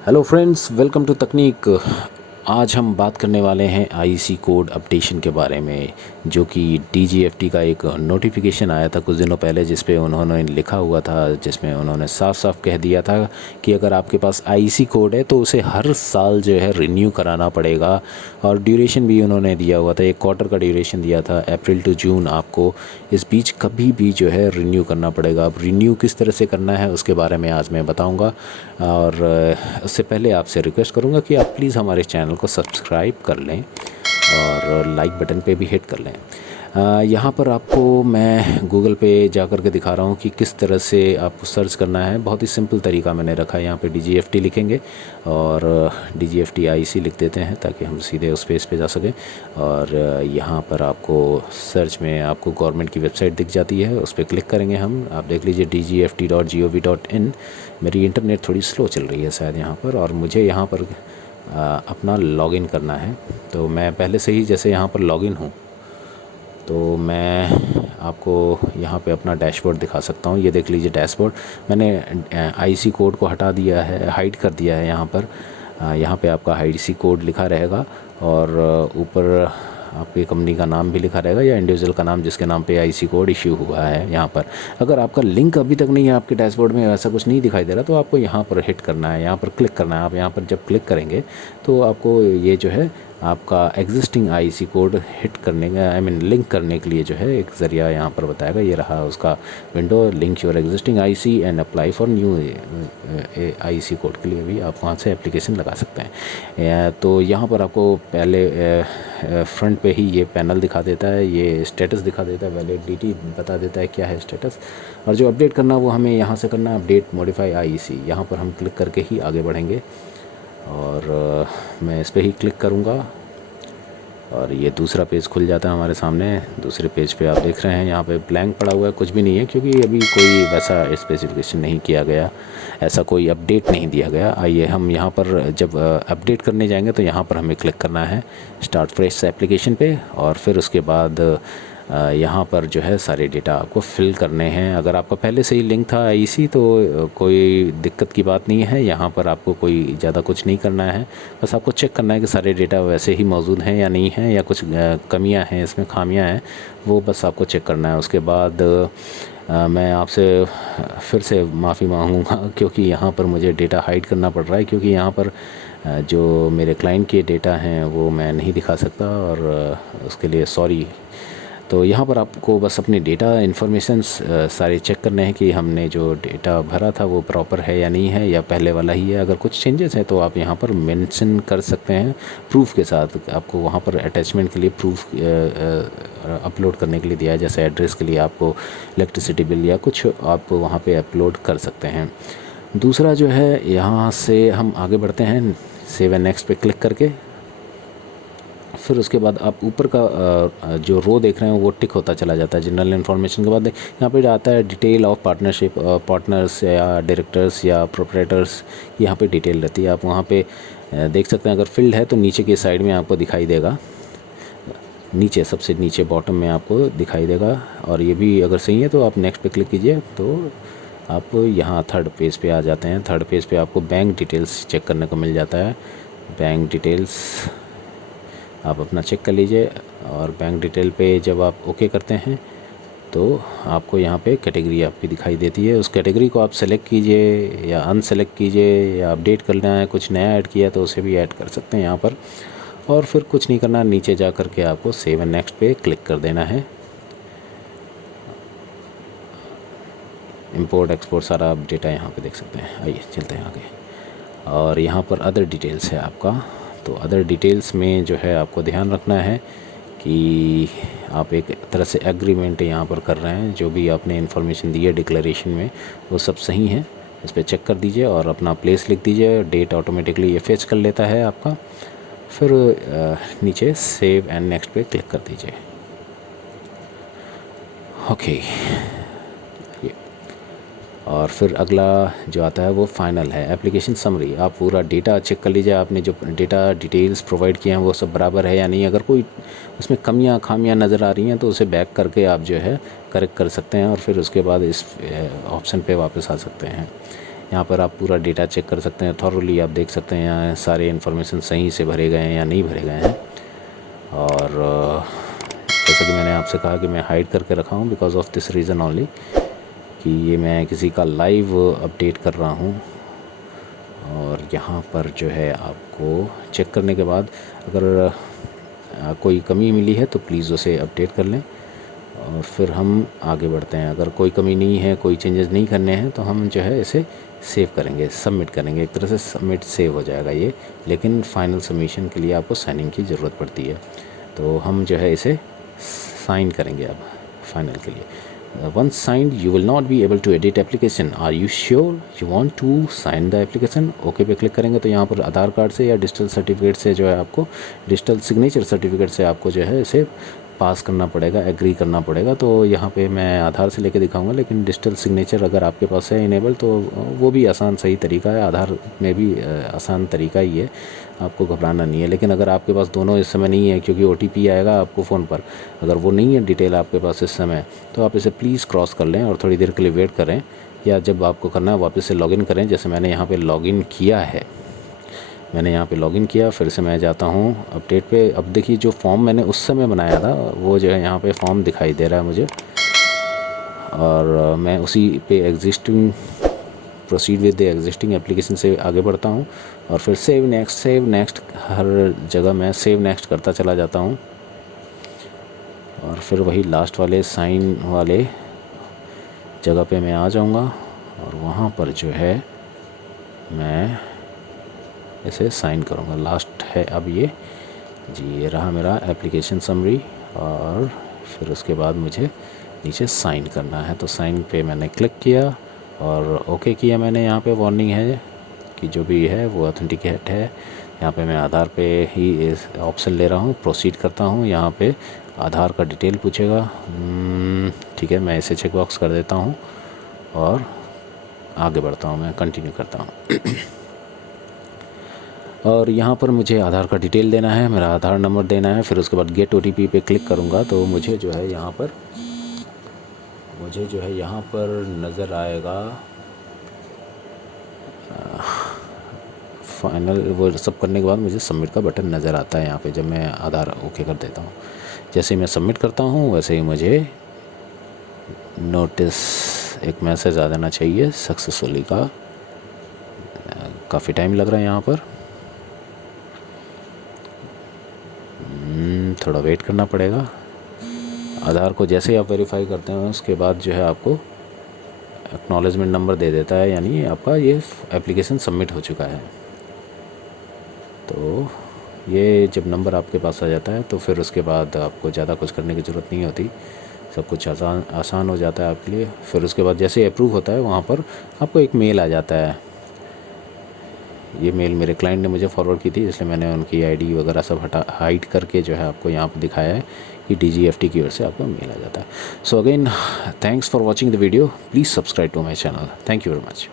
Hello friends, welcome to तकनीक। आज हम बात करने वाले हैं आईसी कोड अपडेशन के बारे में, जो कि डीजीएफटी का एक नोटिफिकेशन आया था कुछ दिनों पहले, जिस पे उन्होंने लिखा हुआ था, जिसमें उन्होंने साफ साफ कह दिया था कि अगर आपके पास आईसी कोड है तो उसे हर साल जो है रिन्यू कराना पड़ेगा। और ड्यूरेशन भी उन्होंने दिया हुआ था, 1 क्वार्टर का ड्यूरेशन दिया था, अप्रैल टू जून आपको इस बीच कभी भी जो है रिन्यू करना पड़ेगा। अब रिन्यू किस तरह से करना है उसके बारे में आज मैं बताऊंगा। और उससे पहले आपसे रिक्वेस्ट करूंगा कि आप प्लीज़ हमारे चैनल को सब्सक्राइब कर लें और लाइक बटन पे भी हिट कर लें। यहाँ पर आपको मैं गूगल पे जा कर के दिखा रहा हूँ कि किस तरह से आपको सर्च करना है। बहुत ही सिंपल तरीका मैंने रखा है। यहाँ पे डीजीएफटी लिखेंगे और डीजीएफटी आईसी लिख देते हैं ताकि हम सीधे उस पेज पे जा सकें। और यहाँ पर आपको सर्च में आपको गवर्नमेंट की वेबसाइट दिख जाती है, उस पर क्लिक करेंगे हम। आप देख लीजिए dgft.gov.in। मेरी इंटरनेट थोड़ी स्लो चल रही है शायद यहाँ पर, और मुझे यहाँ पर अपना लॉगिन करना है। तो मैं पहले से ही जैसे यहाँ पर लॉगिन हूँ, तो मैं आपको यहाँ पे अपना डैशबोर्ड दिखा सकता हूँ। ये देख लीजिए डैशबोर्ड। मैंने आईसी कोड को हटा दिया है, हाइड कर दिया है यहाँ पर। यहाँ पे आपका आईसी कोड लिखा रहेगा और ऊपर आपकी कंपनी का नाम भी लिखा रहेगा या इंडिविजुअल का नाम जिसके नाम पे आईसी कोड इश्यू हुआ है। यहाँ पर अगर आपका लिंक अभी तक नहीं है, आपके डैशबोर्ड में ऐसा कुछ नहीं दिखाई दे रहा, तो आपको यहाँ पर हिट करना है, यहाँ पर क्लिक करना है। आप यहाँ पर जब क्लिक करेंगे तो आपको ये जो है आपका एग्जिस्टिंग आईसी कोड हिट करने का, लिंक करने के लिए जो है एक ज़रिया यहाँ पर बताएगा। ये रहा उसका window, link your existing IC and apply for new IC code के लिए भी आप वहाँ से एप्लीकेशन लगा सकते हैं। तो यहाँ पर आपको पहले फ्रंट पे ही ये पैनल दिखा देता है, ये स्टेटस दिखा देता है, वैलिडिटी बता देता है क्या है स्टेटस। और जो अपडेट करना वो हमें यहाँ से करना है, अपडेट मॉडिफाई आईसी। यहाँ पर हम क्लिक करके ही आगे बढ़ेंगे और मैं इस पर ही क्लिक करूँगा और ये दूसरा पेज खुल जाता है हमारे सामने। दूसरे पेज पे आप देख रहे हैं यहाँ पे ब्लैंक पड़ा हुआ है, कुछ भी नहीं है, क्योंकि अभी कोई वैसा स्पेसिफिकेशन नहीं किया गया, ऐसा कोई अपडेट नहीं दिया गया। आइए हम यहाँ पर जब अपडेट करने जाएंगे तो यहाँ पर हमें क्लिक करना है स्टार्ट फ्रेश एप्लीकेशन पे, और फिर उसके बाद यहाँ पर जो है सारे डेटा आपको फिल करने हैं। अगर आपका पहले से ही लिंक था आईसी तो कोई दिक्कत की बात नहीं है, यहाँ पर आपको कोई ज़्यादा कुछ नहीं करना है। बस आपको चेक करना है कि सारे डेटा वैसे ही मौजूद हैं या नहीं हैं, या कुछ कमियां हैं, इसमें खामियां हैं, वो बस आपको चेक करना है। उसके बाद मैं आपसे फिर से माफ़ी मांगूंगा क्योंकि यहाँ पर मुझे डेटा हाइड करना पड़ रहा है, क्योंकि यहाँ पर जो मेरे क्लाइंट के डेटा हैं वो मैं नहीं दिखा सकता, और उसके लिए सॉरी। तो यहाँ पर आपको बस अपने डेटा इन्फॉर्मेशन सारे चेक करने हैं कि हमने जो डेटा भरा था वो प्रॉपर है या नहीं है, या पहले वाला ही है। अगर कुछ चेंजेस हैं तो आप यहाँ पर मेंशन कर सकते हैं प्रूफ के साथ। आपको वहाँ पर अटैचमेंट के लिए प्रूफ अपलोड करने के लिए दिया है, जैसे एड्रेस के लिए आपको इलेक्ट्रिसिटी बिल या कुछ आप वहाँ पे अपलोड कर सकते हैं। दूसरा जो है, यहाँ से हम आगे बढ़ते हैं सेव एंड नेक्स्ट पे क्लिक करके। फिर उसके बाद आप ऊपर का जो रो देख रहे हैं वो टिक होता चला जाता है जनरल इन्फॉर्मेशन के बाद। यहाँ पे आता है डिटेल ऑफ पार्टनरशिप, पार्टनर्स या डायरेक्टर्स या प्रोपरेटर्स, यहाँ पे डिटेल रहती है। आप वहाँ पे देख सकते हैं, अगर फील्ड है तो नीचे की साइड में आपको दिखाई देगा, नीचे सबसे नीचे बॉटम में आपको दिखाई देगा। और ये भी अगर सही है तो आप नेक्स्ट पे क्लिक कीजिए तो आप यहाँ थर्ड पेज पे आ जाते हैं। थर्ड पेज पे आपको बैंक डिटेल्स चेक करने को मिल जाता है। बैंक डिटेल्स आप अपना चेक कर लीजिए, और बैंक डिटेल पे जब आप ओके करते हैं तो आपको यहाँ पे कैटेगरी आपकी दिखाई देती है। उस कैटेगरी को आप सेलेक्ट कीजिए या अनसेलेक्ट कीजिए, या अपडेट करना है, कुछ नया ऐड किया तो उसे भी ऐड कर सकते हैं यहाँ पर। और फिर कुछ नहीं करना, नीचे जा कर के आपको सेव एंड नेक्स्ट पे क्लिक कर देना है। इंपोर्ट एक्सपोर्ट सारा आप डेटा यहाँ पे देख सकते हैं। आइए चलते हैं आगे, और यहाँ पर अदर डिटेल्स है आपका। तो अदर डिटेल्स में जो है आपको ध्यान रखना है कि आप एक तरह से एग्रीमेंट यहाँ पर कर रहे हैं, जो भी आपने इन्फॉर्मेशन दी है डिक्लेरेशन में वो सब सही है। इस पर चेक कर दीजिए और अपना प्लेस लिख दीजिए, डेट ऑटोमेटिकली ये फेच कर लेता है आपका। फिर नीचे सेव एंड नेक्स्ट पे क्लिक कर दीजिए। ओके, और फिर अगला जो आता है वो फाइनल है, एप्लीकेशन समरी। आप पूरा डेटा चेक कर लीजिए, आपने जो डेटा डिटेल्स प्रोवाइड किए हैं वो सब बराबर है या नहीं। अगर कोई उसमें कमियां खामियां नज़र आ रही हैं तो उसे बैक करके आप जो है करेक्ट कर सकते हैं, और फिर उसके बाद इस ऑप्शन पे वापस आ सकते हैं। यहाँ पर आप पूरा डेटा चेक कर सकते हैं, थॉरली आप देख सकते हैं यहाँ सारे इन्फॉर्मेशन सही से भरे गए हैं या नहीं भरे गए हैं। और जैसा कि मैंने आपसे कहा कि मैं हाइड करके रखा हूँ because of this reason only कि ये मैं किसी का लाइव अपडेट कर रहा हूँ। और यहाँ पर जो है आपको चेक करने के बाद अगर कोई कमी मिली है तो प्लीज़ उसे अपडेट कर लें और फिर हम आगे बढ़ते हैं। अगर कोई कमी नहीं है, कोई चेंजेस नहीं करने हैं तो हम जो है इसे सेव करेंगे, सबमिट करेंगे। एक तरह से सबमिट सेव हो जाएगा ये, लेकिन फाइनल सबमिशन के लिए आपको साइनिंग की ज़रूरत पड़ती है। तो हम जो है इसे साइन करेंगे अब फाइनल के लिए। Once signed, you will not be able to edit application. Are you sure you want to sign the application? Okay पे क्लिक करेंगे तो यहाँ पर आधार कार्ड से या डिजिटल सर्टिफिकेट से जो है आपको डिजिटल सिग्नेचर सर्टिफिकेट से आपको जो है इसे पास करना पड़ेगा, एग्री करना पड़ेगा। तो यहाँ पे मैं आधार से लेके दिखाऊंगा, लेकिन डिजिटल सिग्नेचर अगर आपके पास है इनेबल तो वो भी आसान सही तरीका है, आधार में भी आसान तरीका ही है, आपको घबराना नहीं है। लेकिन अगर आपके पास दोनों इस समय नहीं है, क्योंकि OTP आएगा आपको फ़ोन पर, अगर वो नहीं है डिटेल आपके पास इस समय, तो आप इसे प्लीज़ क्रॉस कर लें और थोड़ी देर के लिए वेट करें, या जब आपको करना है वापस से लॉगिन करें। जैसे मैंने यहाँ पे लॉगिन किया है, मैंने यहाँ पे लॉगिन किया, फिर से मैं जाता हूँ अपडेट पे। अब देखिए जो फॉर्म मैंने उस समय बनाया था वो जो है यहाँ पे फॉर्म दिखाई दे रहा है मुझे, और मैं उसी पे existing proceed with the existing application से आगे बढ़ता हूँ और फिर सेव नेक्स्ट हर जगह मैं सेव नेक्स्ट करता चला जाता हूँ। और फिर वही लास्ट वाले साइन वाले जगह पे मैं आ जाऊँगा और वहाँ पर जो है मैं इसे साइन करूँगा। लास्ट है अब ये जी, ये रहा मेरा एप्लीकेशन समरी। और फिर उसके बाद मुझे नीचे साइन करना है, तो साइन पे मैंने क्लिक किया और ओके किया मैंने। यहाँ पे वार्निंग है कि जो भी है वो ऑथेंटिकेट है। यहाँ पे मैं आधार पे ही इस ऑप्शन ले रहा हूँ, प्रोसीड करता हूँ। यहाँ पे आधार का डिटेल पूछेगा, ठीक है, मैं इसे चेक बॉक्स कर देता हूँ और आगे बढ़ता हूँ, मैं कंटिन्यू करता हूँ। और यहाँ पर मुझे आधार का डिटेल देना है, मेरा आधार नंबर देना है, फिर उसके बाद गेट OTP पे क्लिक करूँगा तो मुझे जो है यहाँ पर नज़र आएगा फाइनल। वो सब करने के बाद मुझे सबमिट का बटन नज़र आता है यहाँ पे, जब मैं आधार ओके कर देता हूँ। जैसे ही मैं सबमिट करता हूँ वैसे ही मुझे नोटिस एक मैसेज आ जाना चाहिए सक्सेसफुली का। काफ़ी टाइम लग रहा है यहाँ पर, थोड़ा वेट करना पड़ेगा। आधार को जैसे ही आप वेरीफाई करते हैं उसके बाद जो है आपको एक्नॉलेजमेंट नंबर दे देता है, यानी आपका ये एप्लीकेशन सबमिट हो चुका है। तो ये जब नंबर आपके पास आ जाता है तो फिर उसके बाद आपको ज़्यादा कुछ करने की ज़रूरत नहीं होती, सब कुछ आसान हो जाता है आपके लिए। फिर उसके बाद जैसे अप्रूव होता है वहाँ पर आपको एक मेल आ जाता है। ये मेल मेरे क्लाइंट ने मुझे फॉरवर्ड की थी, इसलिए मैंने उनकी ID वगैरह सब हाइड करके जो है आपको यहाँ पर दिखाया है कि DGFT की ओर से आपको मेल आ जाता है। So again thanks for watching the video, please subscribe to my channel. Thank you very much.